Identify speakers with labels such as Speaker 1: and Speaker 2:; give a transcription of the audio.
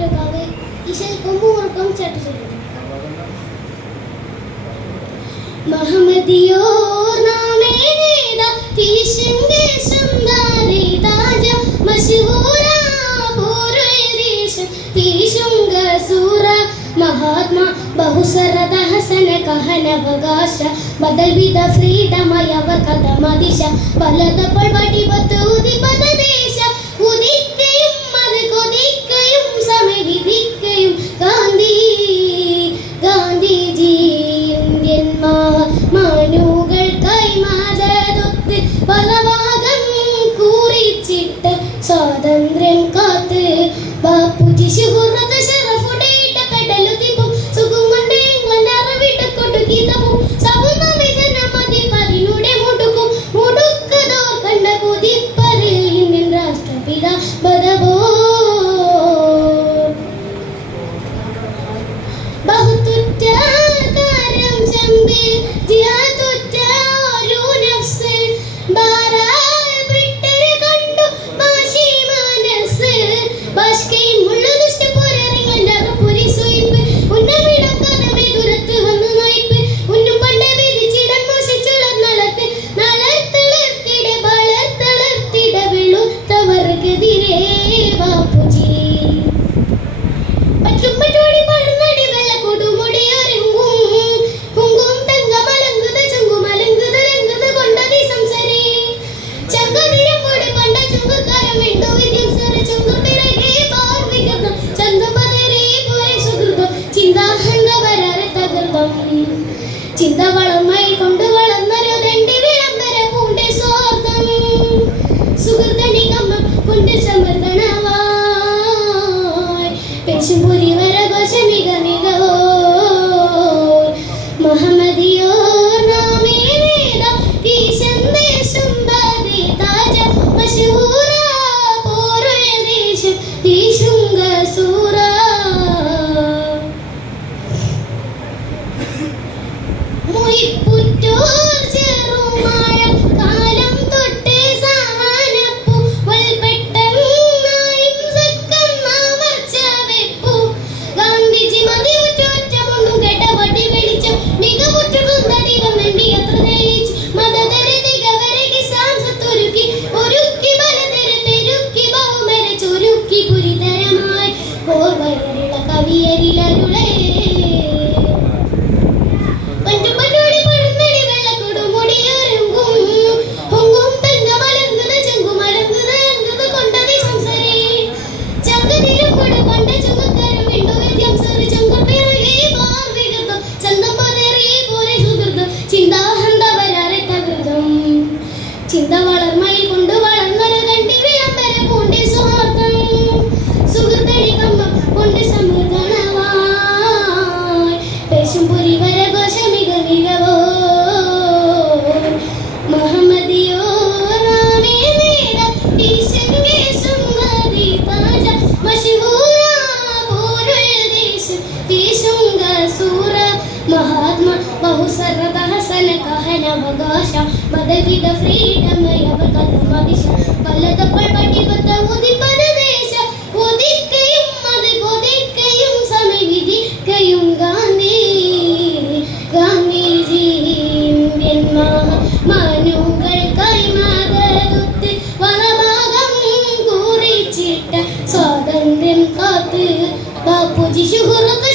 Speaker 1: இருக்காது இசைக்கும் ஊருக்கும் சற்று மகமதியோ நாமே வேதா பீசுங்கே சுந்தாரி தாஜா மஷஹூரா பூரை தேசம் பீசுங்க சூரா महात्मा बहुसरद हसन कहन बगाश बदल विद फ्रीडम यव कदम दिशा बलद So ചിന്ത വളമായി കൊണ്ട് día y dile അവകാശം ബദലിത ഫ്രീഡം അവകാശം മതിശ വല്ലതപ്പോൾ പട്ടിപ്പത്ത ഉദിപ്പന ദേശ. കൊതിക്കയും അത് കൊതിക്കയും സമയ വിധിക്കയും ഗാന്ധി. ഗാന്ധിജി ഇന്ത്യൻ മനുകൾക്കായി മകളുത്ത് വളഭാഗം കുറിച്ചിട്ട സ്വാതന്ത്ര്യം കാത്ത് ബാപ്പുജി ശുഹൃത്ത്